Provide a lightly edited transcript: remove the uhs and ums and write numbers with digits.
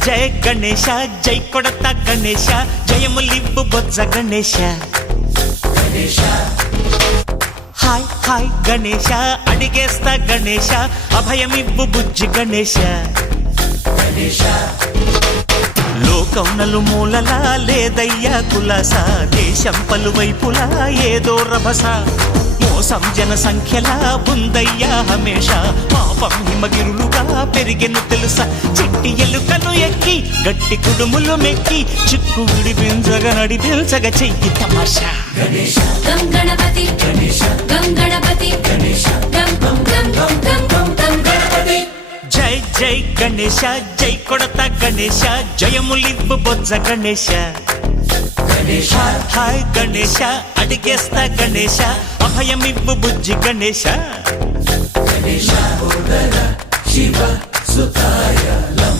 జయ గణేశ జై కొడత గణేశ జయములివ్వు బొజ్జ Ganesha hi hi Ganesha అడిగేస్తా Ganesha అభయమివ్వు బుజ్జి గణేశ లోకం నలుమూలలా లేదయ్యా కులాస దేశం పలువైపులా ఏదో రభస మోసం జన సంఖ్యలా ఉందయ్యా హమేష పాపం హిమగిరులుగా పెరిగెను తెలుసా చిట్టి ఎలుకను ఎక్కి గట్టి కుడుములు మెక్కి చిక్కు విడిపించగా నడిపించగా చెయ్యి తమాషా గం గణపతి గం గణపతి గం గం గం గం గం గం గణపతి జై జై గణేశ జై కొడత గణేశ జయములివ్వు బొజ్జ గణేశ హాయ్ గణేశ అడిగేస్తా గణేశ అభయమివ్వు బుజ్జి గణేశ శివ సుతాయ లం